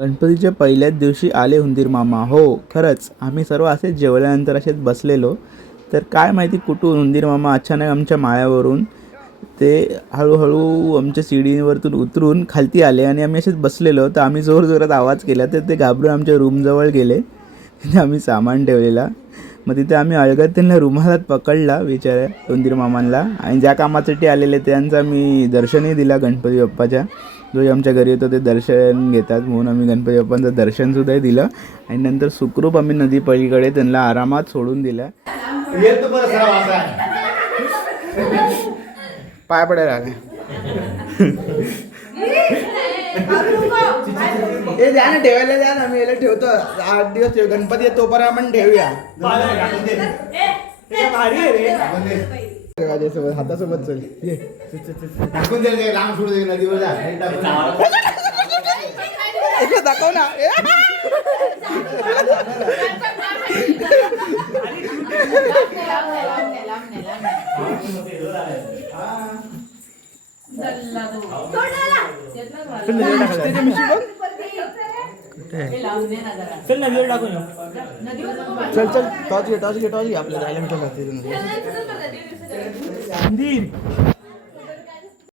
गणपतीच्या पहिल्याच दिवशी आले हुंदीर मामा. हो खरंच आम्ही सर्व असेच जेवल्यानंतर असेच बसलेलो, तर काय माहिती कुठून हुंदीर मामा अचानक आमच्या माळ्यावरून ते हळूहळू आमच्या शिडीवरतून उतरून खालती आले आणि आम्ही असेच बसलेलो. तर आम्ही जोरजोरात आवाज केला तर ते घाबरून आमच्या रूमजवळ गेले. तिथे आम्ही सामान ठेवलेला. मग तिथे आम्ही अलगद त्यांना रुमालात पकडला बिचाऱ्या हुंदीर मामांना, आणि ज्या कामासाठी आलेले त्यांचा मी दर्शनही दिला गणपती बाप्पाच्या. जो आमच्या घरी होतं ते दर्शन घेतात म्हणून आम्ही गणपती बाप्पांचं दर्शनसुद्धाही दिलं. आणि नंतर सुखरूप आम्ही नदी पलीकडे त्यांना आरामात सोडून दिलं. पाय पडायला आले. हे द्या ना, ठेवायला द्या ना, मी याला ठेवतो. 8 दिवस ठेव, गणपती तोपर्यंत आपण ठेवूया. हातासोबत चल लांब सोडू दे नदीवर दाखव ना. चल चल टॉर्च घे आपल्याला जायला मिळतं.